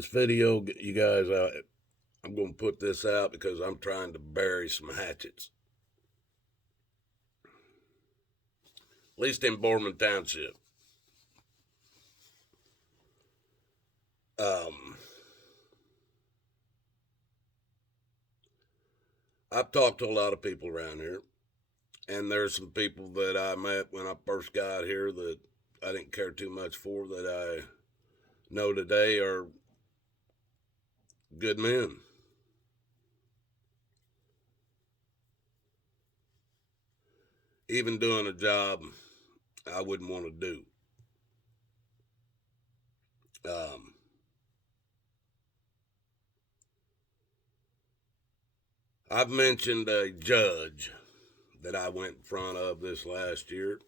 This video, you guys, I'm going to put this out because I'm trying to bury some hatchets. At least in Boardman Township. I've talked to a lot of people around here, and there's some people that I met when I first got here that I didn't care too much for that I know today are good men. Even doing a job I wouldn't want to do. I've mentioned a judge that I went in front of this last year.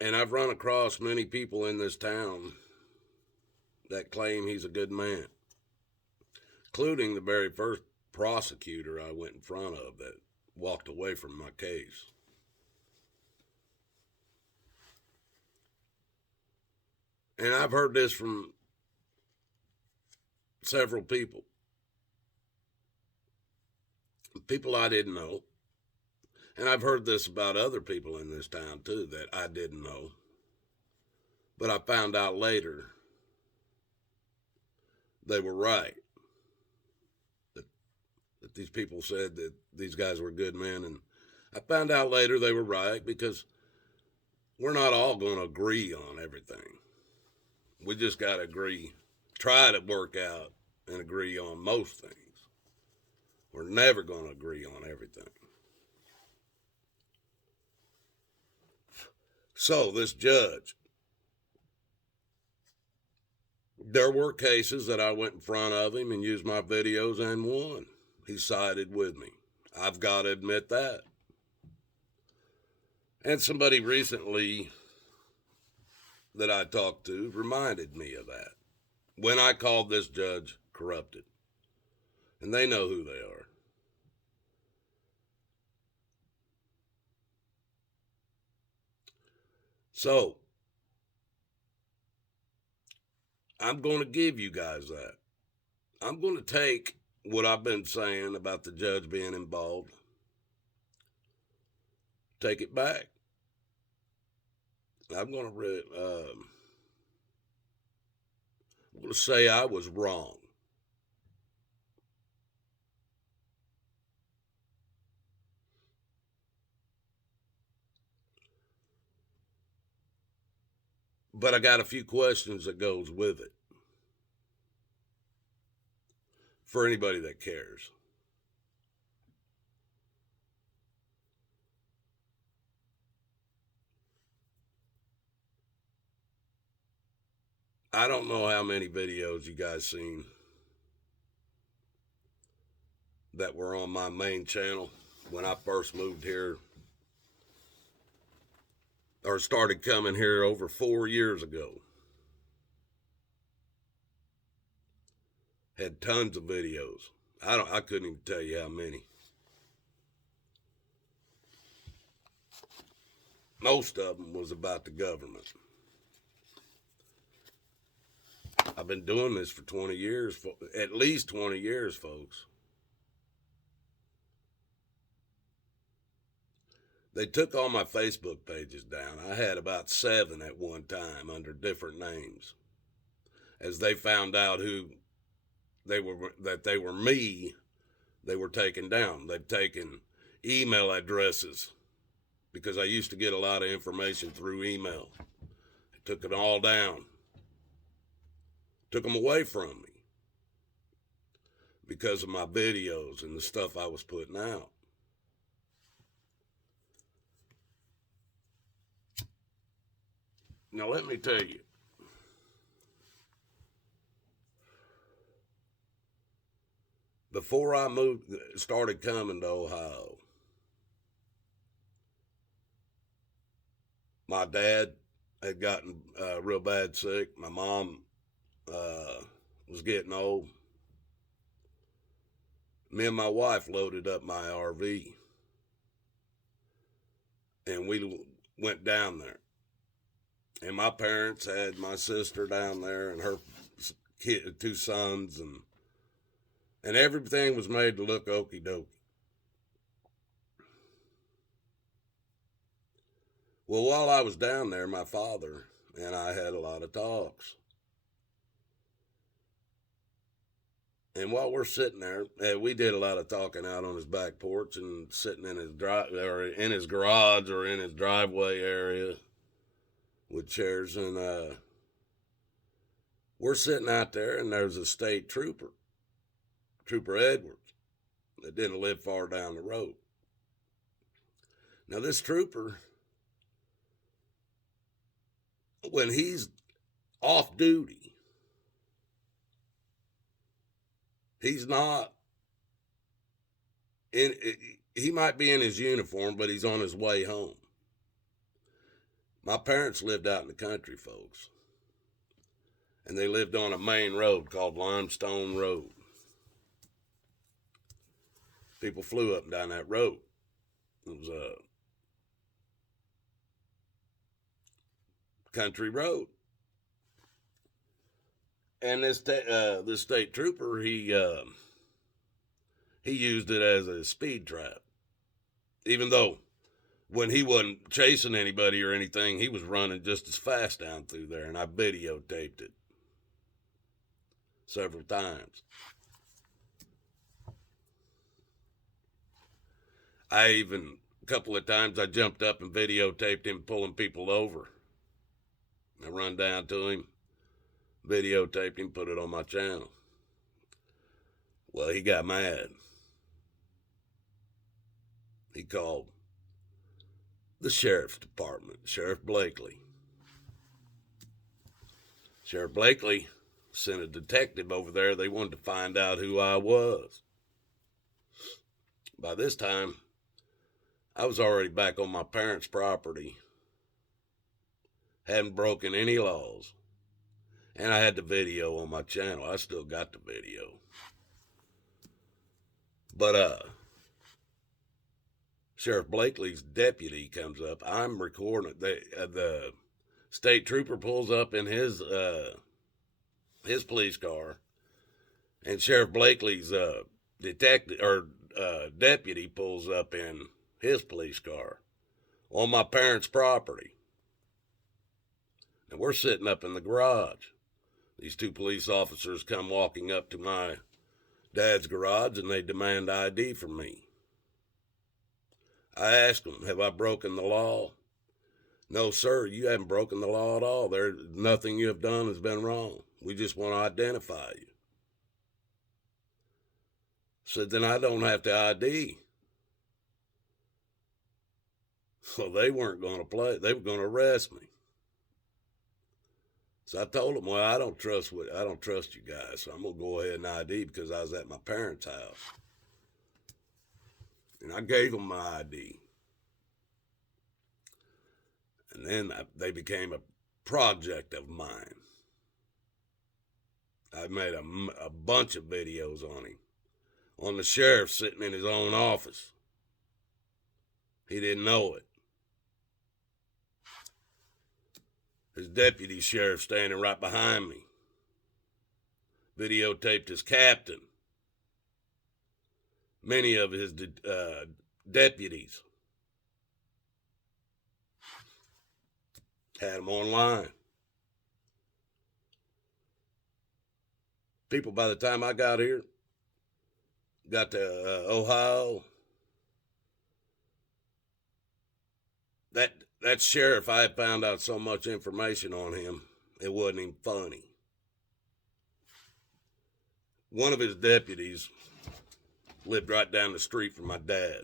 And I've run across many people in this town that claim he's a good man, including the very first prosecutor I went in front of that walked away from my case. And I've heard this from several people I didn't know. And I've heard this about other people in this town too that I didn't know. But I found out later they were right. That these people said that these guys were good men. And I found out later they were right because we're not all going to agree on everything. We just got to agree, try to work out and agree on most things. We're never going to agree on everything. So this judge, there were cases that I went in front of him and used my videos and won. He sided with me. I've got to admit that. And somebody recently that I talked to reminded me of that when I called this judge corrupted. And they know who they are. So, I'm going to give you guys that. I'm going to take what I've been saying about the judge being involved, take it back. I'm going to say I was wrong. But I got a few questions that goes with it for anybody that cares. I don't know how many videos you guys seen that were on my main channel when I first moved here or started coming here over 4 years ago. Had tons of videos. I couldn't even tell you how many. Most of them was about the government. I've been doing this for 20 years, at least 20 years, folks. They took all my Facebook pages down. I had about 7 at one time under different names. As they found out who that they were me, they were taken down. They've taken email addresses because I used to get a lot of information through email. They took it all down. Took them away from me because of my videos and the stuff I was putting out. Now, let me tell you, before I started coming to Ohio, my dad had gotten real bad sick. My mom was getting old. Me and my wife loaded up my RV, and we went down there. And my parents had my sister down there and her two sons, and everything was made to look okie dokie. Well, while I was down there, my father and I had a lot of talks. And while we're sitting there, we did a lot of talking out on his back porch and sitting in his or in his garage or in his driveway area with chairs. And we're sitting out there, and there's a state trooper, Trooper Edwards, that didn't live far down the road. Now, this trooper, when he's off duty, he's not in. He might be in his uniform, but he's on his way home. My parents lived out in the country, folks, and they lived on a main road called Limestone Road. People flew up and down that road. It was a country road. And this state trooper, he used it as a speed trap. Even though when he wasn't chasing anybody or anything, he was running just as fast down through there, and I videotaped it several times. A couple of times I jumped up and videotaped him pulling people over. I run down to him, videotaped him, put it on my channel. Well, he got mad. He called the sheriff's department, Sheriff Blakely. Sheriff Blakely sent a detective over there. They wanted to find out who I was. By this time, I was already back on my parents' property, hadn't broken any laws, and I had the video on my channel. I still got the video. But Sheriff Blakely's deputy comes up. I'm recording it. The state trooper pulls up in his police car, and Sheriff Blakely's deputy pulls up in his police car on my parents' property. And we're sitting up in the garage. These two police officers come walking up to my dad's garage, and they demand ID from me. I asked them, have I broken the law? No, sir, you haven't broken the law at all. There's nothing you have done has been wrong. We just want to identify you. Said, then I don't have to ID. So they weren't going to play. They were going to arrest me. So I told them, well, I don't trust you guys, so I'm going to go ahead and ID because I was at my parents' house. And I gave them my ID. And then they became a project of mine. I made a bunch of videos on him. On the sheriff sitting in his own office. He didn't know it. His deputy sheriff standing right behind me. Videotaped his captain. Many of his deputies. Had them online. People, by the time I got here, got to Ohio, that sheriff, I had found out so much information on him, it wasn't even funny. One of his deputies lived right down the street from my dad.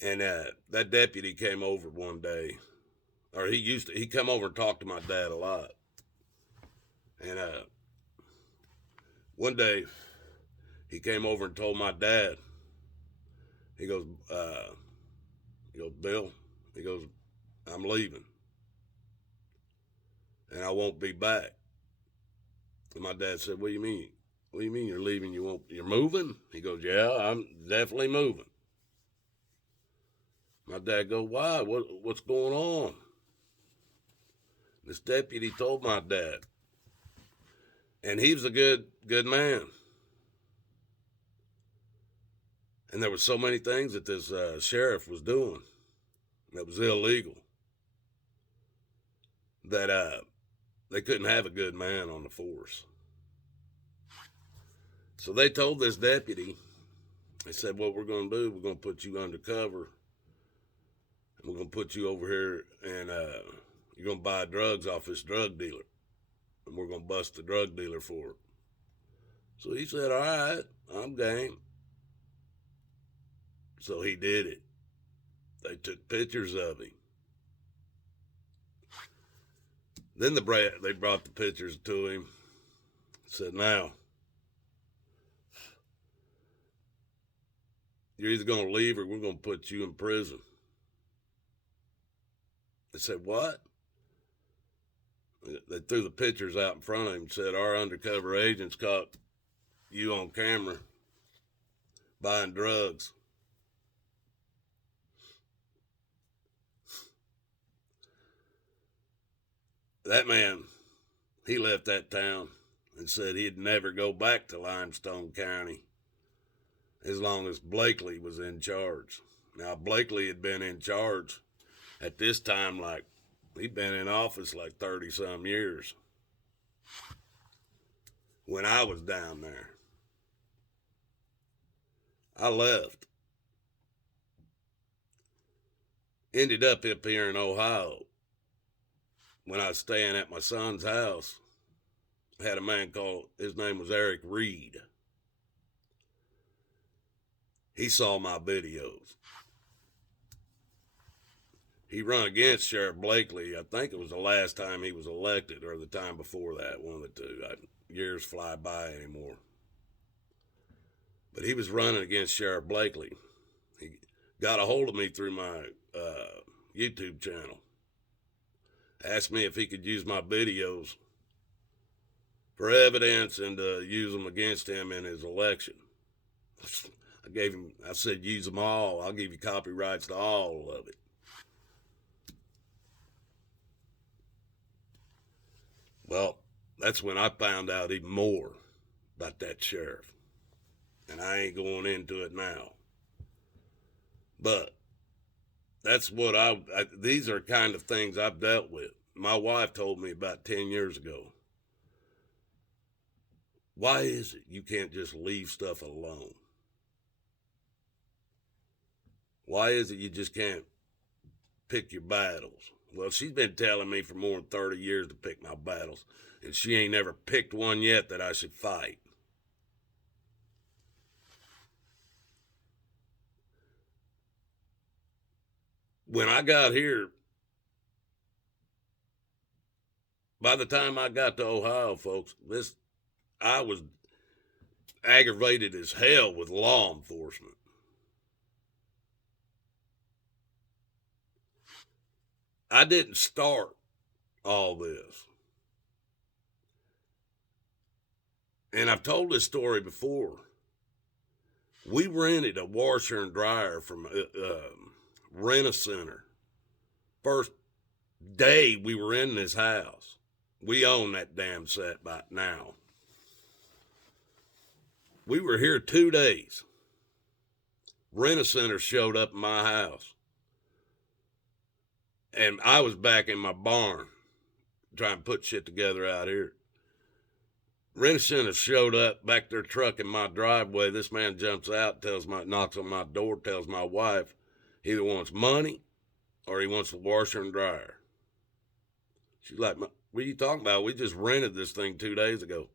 And that deputy came over one day, or he come over and talked to my dad a lot. And one day, he came over and told my dad, he goes, Bill, he goes, I'm leaving. And I won't be back. And my dad said, what do you mean? What do you mean you're leaving? You're moving? He goes, yeah, I'm definitely moving. My dad goes, why? What's going on? This deputy told my dad, and he was a good man. And there were so many things that this sheriff was doing that was illegal that they couldn't have a good man on the force. So they told this deputy, they said, what we're going to do, we're going to put you undercover, and we're going to put you over here, and you're going to buy drugs off this drug dealer, and we're going to bust the drug dealer for it. So he said, all right, I'm game. So he did it. They took pictures of him. Then they brought the pictures to him. Said, now, you're either going to leave or we're going to put you in prison. They said, what? They threw the pictures out in front of him and said, our undercover agents caught you on camera buying drugs. That man, he left that town and said he'd never go back to Limestone County as long as Blakely was in charge. Now, Blakely had been in charge at this time, like, he'd been in office like 30-some years when I was down there. I left. Ended up here in Ohio. When I was staying at my son's house, I had a man his name was Eric Reed. He saw my videos. He run against Sheriff Blakely. I think it was the last time he was elected or the time before that, one of the two. Years fly by anymore. But he was running against Sheriff Blakely. He got a hold of me through my YouTube channel. Asked me if he could use my videos for evidence and use them against him in his election. I said, use them all. I'll give you copyrights to all of it. Well, that's when I found out even more about that sheriff. And I ain't going into it now. But that's what these are kind of things I've dealt with. My wife told me about 10 years ago. Why is it you can't just leave stuff alone? Why is it you just can't pick your battles? Well, she's been telling me for more than 30 years to pick my battles, and she ain't never picked one yet that I should fight. When I got here, by the time I got to Ohio, folks, I was aggravated as hell with law enforcement. I didn't start all this. And I've told this story before. We rented a washer and dryer from Rent-A-Center. First day we were in this house. We own that damn set by now. We were here 2 days. Rent-A-Center showed up in my house. And I was back in my barn trying to put shit together out here. Rent-A-Center showed up, back their truck in my driveway. This man jumps out, knocks on my door, tells my wife he either wants money or he wants the washer and dryer. She's like, what are you talking about? We just rented this thing 2 days ago.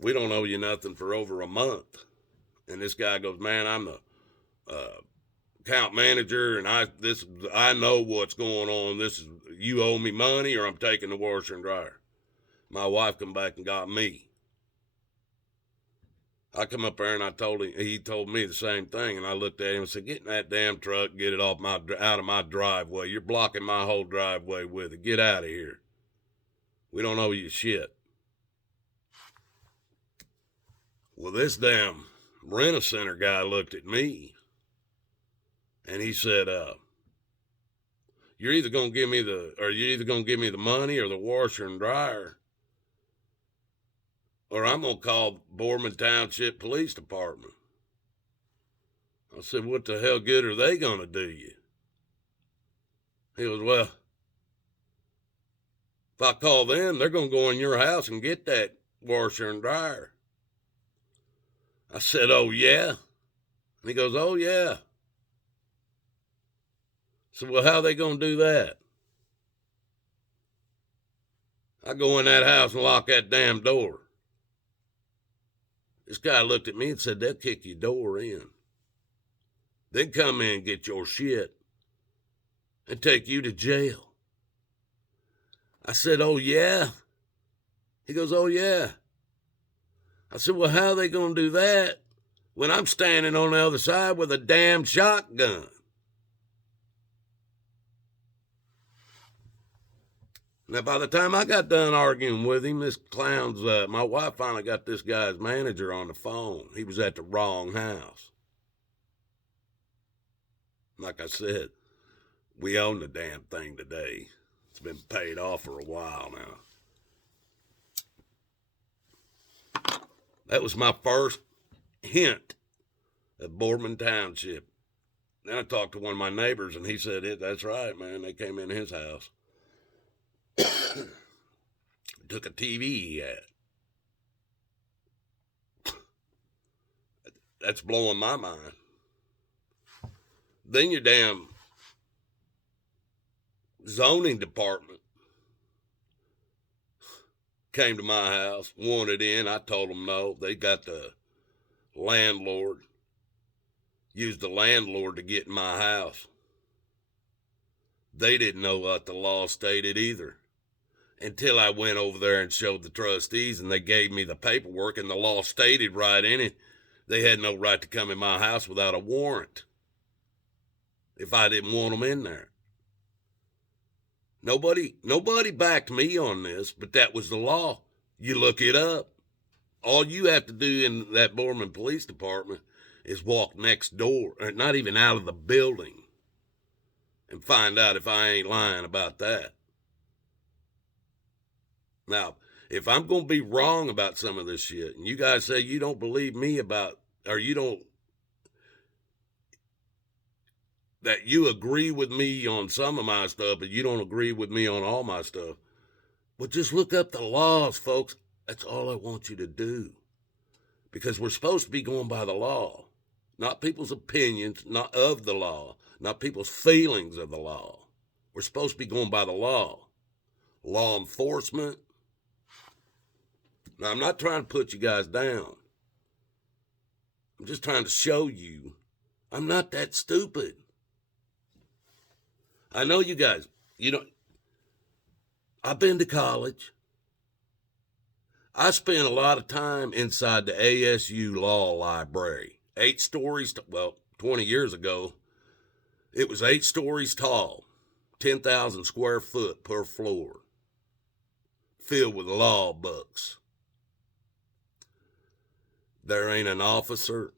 We don't owe you nothing for over a month. And this guy goes, man, I'm the account manager, and I know what's going on. You owe me money, or I'm taking the washer and dryer. My wife come back and got me. I come up there and he told me the same thing, and I looked at him and said, get in that damn truck, get it out of my driveway. You're blocking my whole driveway with it. Get out of here. We don't owe you shit. Well, this damn Rent-A-Center guy looked at me, and he said, you're either going to give me the money or the washer and dryer, or I'm going to call Boardman Township Police Department. I said, what the hell good are they going to do you? He goes, well, if I call them, they're going to go in your house and get that washer and dryer. I said, oh, yeah? And he goes, oh, yeah. I said, well, how are they going to do that? I go in that house and lock that damn door. This guy looked at me and said, they'll kick your door in. Then come in and get your shit and take you to jail. I said, oh, yeah? He goes, oh, yeah. I said, well, how are they going to do that when I'm standing on the other side with a damn shotgun? Now, by the time I got done arguing with him, this clown's, my wife finally got this guy's manager on the phone. He was at the wrong house. Like I said, we own the damn thing today. It's been paid off for a while now. That was my first hint of Boardman Township. Then I talked to one of my neighbors, and he said, that's right, man. They came in his house. Took a TV he had. That's blowing my mind. Then your damn zoning department came to my house, wanted in. I told them no. They got the landlord, used the landlord to get in my house. They didn't know what the law stated either until I went over there and showed the trustees, and they gave me the paperwork, and the law stated right in it they had no right to come in my house without a warrant if I didn't want them in there. Nobody backed me on this, but that was the law. You look it up. All you have to do in that Boardman Police Department is walk next door, or not even out of the building, and find out if I ain't lying about that. Now, if I'm going to be wrong about some of this shit, and you guys say you don't believe me about, or that you agree with me on some of my stuff, but you don't agree with me on all my stuff, well, just look up the laws, folks. That's all I want you to do. Because we're supposed to be going by the law, not people's opinions, not of the law, not people's feelings of the law. We're supposed to be going by the law. Law enforcement. Now, I'm not trying to put you guys down. I'm just trying to show you I'm not that stupid. I know you guys, I've been to college. I spent a lot of time inside the ASU Law Library. 8 stories, 20 years ago, it was 8 stories tall, 10,000 square foot per floor, filled with law books. There ain't an officer,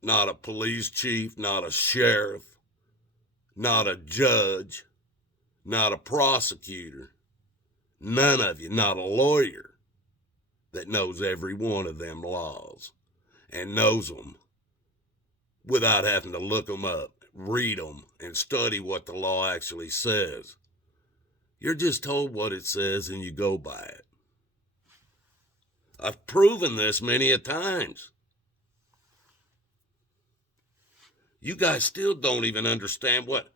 not a police chief, not a sheriff, not a judge, not a prosecutor, none of you, not a lawyer that knows every one of them laws and knows them without having to look them up, read them, and study what the law actually says. You're just told what it says and you go by it. I've proven this many a times. You guys still don't even understand what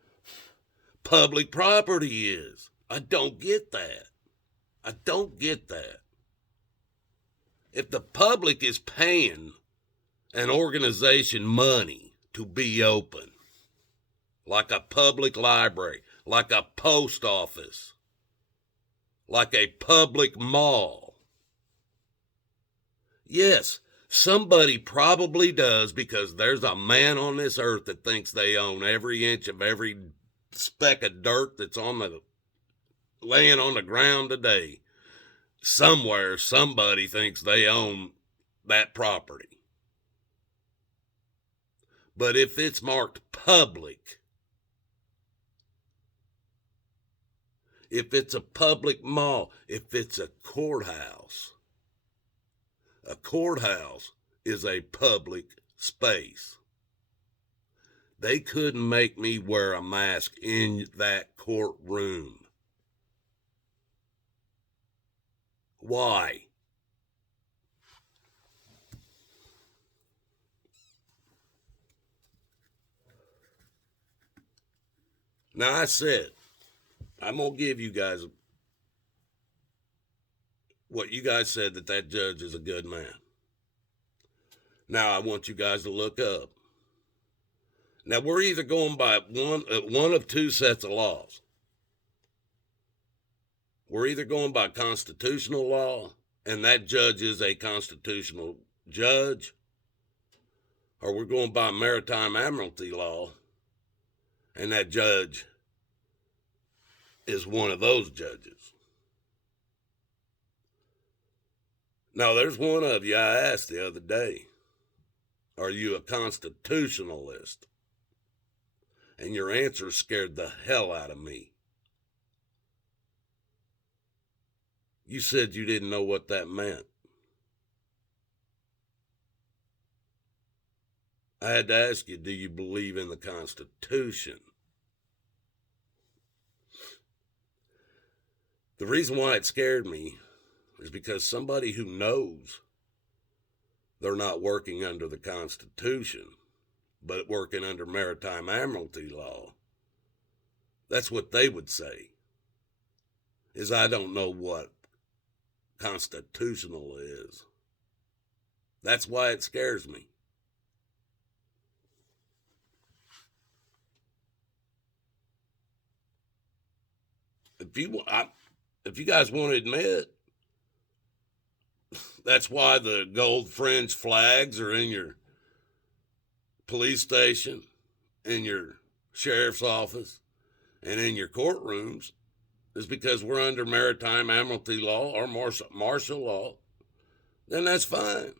public property is. I don't get that. I don't get that. If the public is paying an organization money to be open, like a public library, like a post office, like a public mall, yes, somebody probably does, because there's a man on this earth that thinks they own every inch of every speck of dirt that's laying on the ground today. Somewhere, somebody thinks they own that property. But if it's marked public, if it's a public mall, if it's a courthouse is a public space. They couldn't make me wear a mask in that courtroom. Why? Now, I said, I'm going to give you guys what you guys said, that judge is a good man. Now, I want you guys to look up. Now, we're either going by one of two sets of laws. We're either going by constitutional law, and that judge is a constitutional judge, or we're going by maritime admiralty law, and that judge is one of those judges. Now, there's one of you I asked the other day, are you a constitutionalist? And your answer scared the hell out of me. You said you didn't know what that meant. I had to ask you, do you believe in the Constitution? The reason why it scared me is because somebody who knows they're not working under the Constitution, but working under maritime admiralty law, that's what they would say, is I don't know what constitutional is. That's why it scares me. If you guys want to admit, that's why the gold fringe flags are in your police station, in your sheriff's office, and in your courtrooms, is because we're under maritime admiralty law or martial law, then that's fine.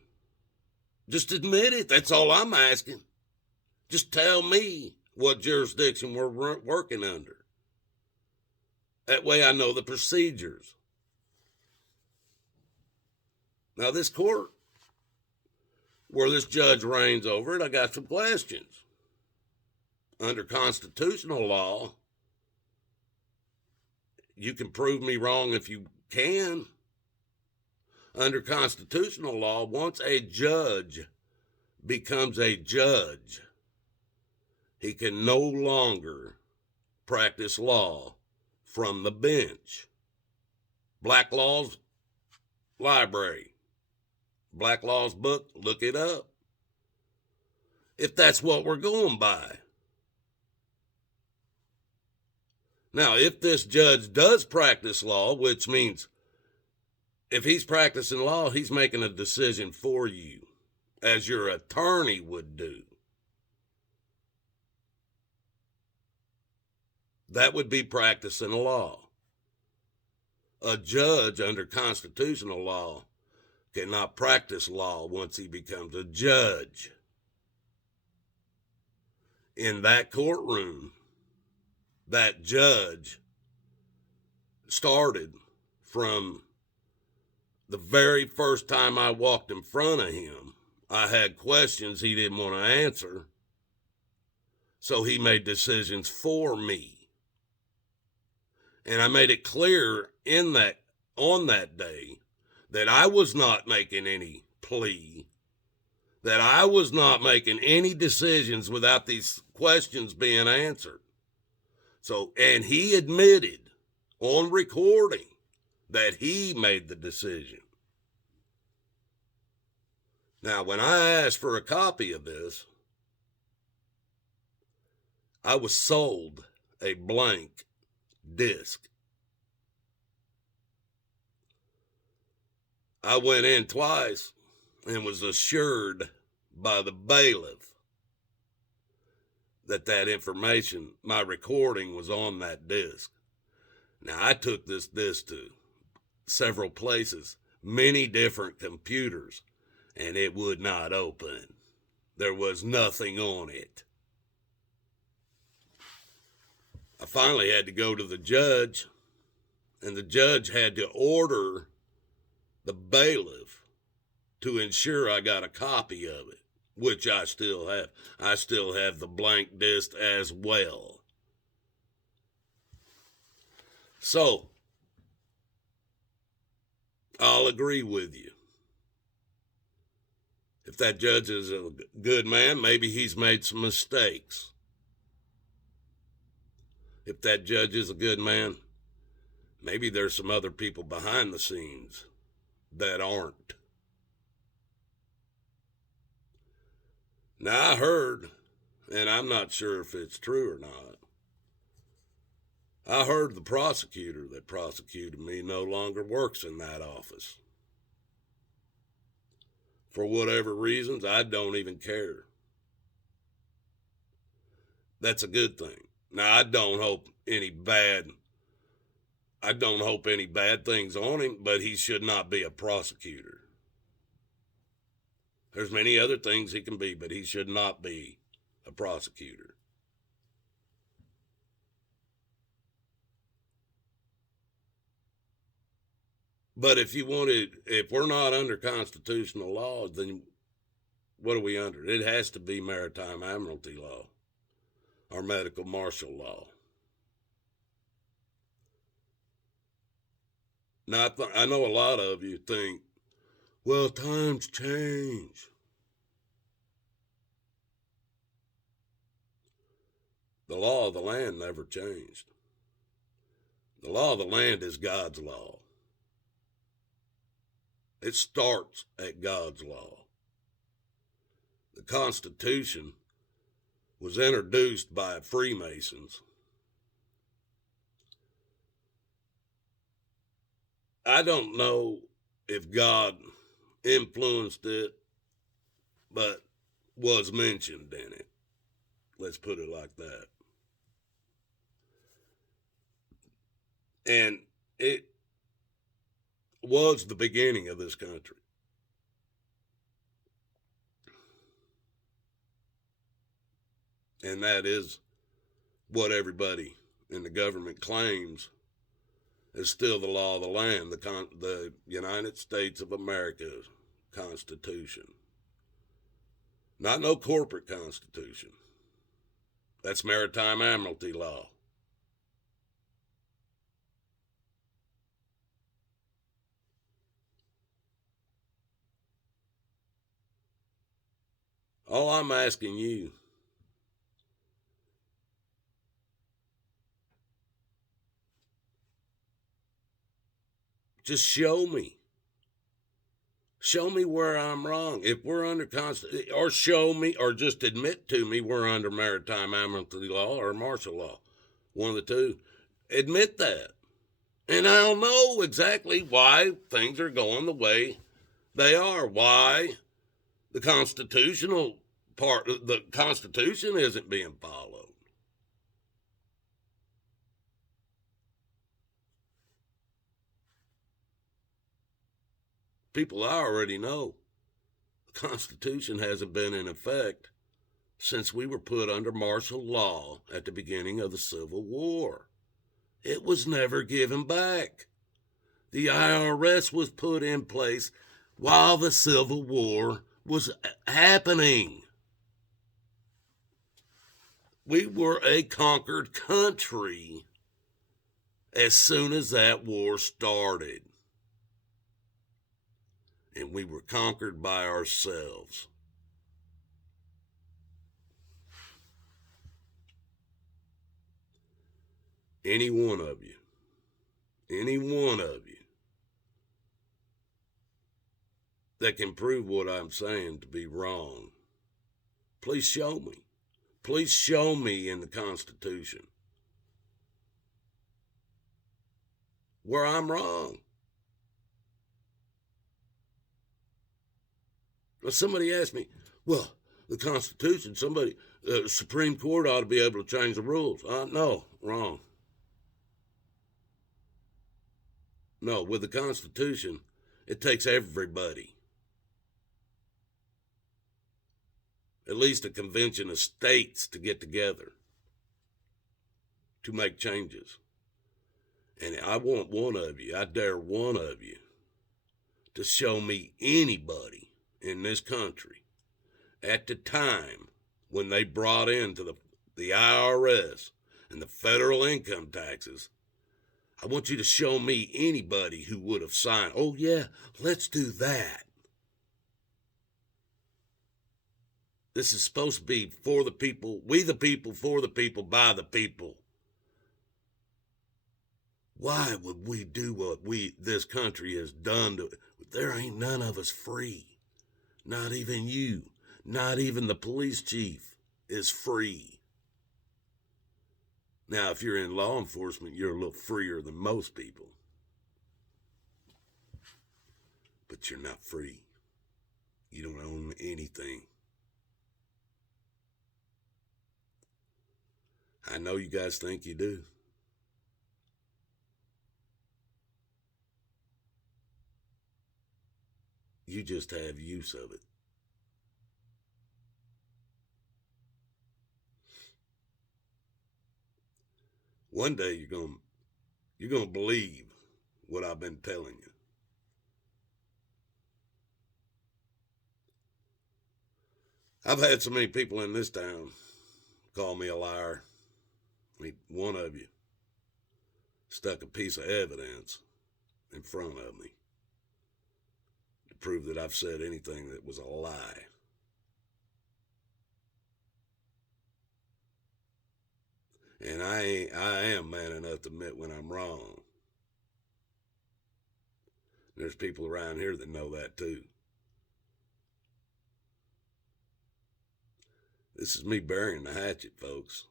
Just admit it. That's all I'm asking. Just tell me what jurisdiction we're working under. That way I know the procedures. Now, this court, where this judge reigns over it, I got some questions. Under constitutional law, you can prove me wrong if you can. Under constitutional law, once a judge becomes a judge, he can no longer practice law from the bench. Black Law's library, Black Law's book, look it up. If that's what we're going by. Now, if this judge does practice law, which means if he's practicing law, he's making a decision for you, as your attorney would do. That would be practicing law. A judge under constitutional law cannot practice law once he becomes a judge. In that courtroom, that judge started from the very first time I walked in front of him. I had questions he didn't want to answer, so he made decisions for me. And I made it clear on that day that I was not making any plea, that I was not making any decisions without these questions being answered. So, and he admitted on recording that he made the decision. Now, when I asked for a copy of this, I was sold a blank disc. I went in twice and was assured by the bailiff that information, my recording, was on that disc. Now, I took this disc to several places, many different computers, and it would not open. There was nothing on it. I finally had to go to the judge And the judge had to order the bailiff to ensure I got a copy of it, which I still have. I still have the blank disc as well. So, I'll agree with you. If that judge is a good man, maybe he's made some mistakes. If that judge is a good man, maybe there's some other people behind the scenes that aren't. Now, I heard, and I'm not sure if it's true or not, I heard the prosecutor that prosecuted me no longer works in that office. For whatever reasons, I don't even care. That's a good thing. Now, I don't hope any bad things on him, but he should not be a prosecutor. There's many other things he can be, but he should not be a prosecutor. But if we're not under constitutional law, then what are we under? It has to be maritime admiralty law or medical martial law. Now, I know a lot of you think, well, times change. The law of the land never changed. The law of the land is God's law. It starts at God's law. The Constitution was introduced by Freemasons. I don't know if God influenced it, but was mentioned in it. Let's put it like that. And it was the beginning of this country. And that is what everybody in the government claims is still the law of the land, the United States of America Constitution. Not no corporate constitution. That's maritime admiralty law. All I'm asking you just show me. Show me where I'm wrong. If we're under or show me, or just admit to me we're under maritime admiralty law or martial law. One of the two. Admit that. And I'll know exactly why things are going the way they are. Why the constitutional part, the Constitution isn't being followed. People, I already know the Constitution hasn't been in effect since we were put under martial law at the beginning of the Civil War. It was never given back. The IRS was put in place while the Civil War was happening. We were a conquered country as soon as that war started. And we were conquered by ourselves. Any one of you that can prove what I'm saying to be wrong, please show me. Please show me in the Constitution where I'm wrong. Well, somebody asked me, well, the Constitution, Supreme Court ought to be able to change the rules. No, wrong. No, with the Constitution, it takes everybody. At least a convention of states to get together to make changes. And And I want one of you, I dare one of you, to show me anybody in this country at the time when they brought into the IRS and the federal income taxes. I want you to show me anybody who would have signed, oh yeah, let's do that. This is supposed to be for the people, we the people, for the people, by the people. Why would we do what this country has done to? There ain't none of us free. Not even you. Not even the police chief is free. Now, if you're in law enforcement, you're a little freer than most people. But you're not free. You don't own anything. I know you guys think you do. You just have use of it. One day you're gonna believe what I've been telling you. I've had so many people in this town call me a liar. I mean, one of you stuck a piece of evidence in front of me to prove that I've said anything that was a lie. And I am man enough to admit when I'm wrong. There's people around here that know that too. This is me burying the hatchet, folks.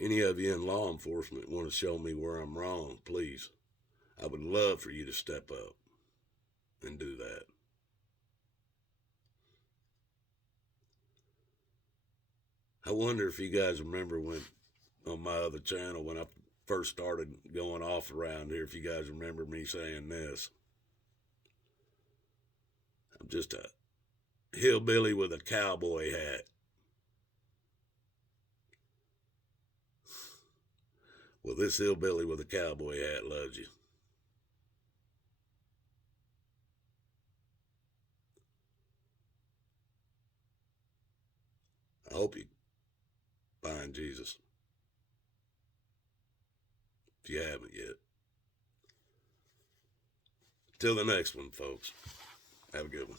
Any of you in law enforcement want to show me where I'm wrong, please. I would love for you to step up and do that. I wonder if you guys remember when, on my other channel, when I first started going off around here, if you guys remember me saying this. I'm just a hillbilly with a cowboy hat. Well, this hillbilly with a cowboy hat loves you. I hope you find Jesus, if you haven't yet. Till the next one, folks. Have a good one.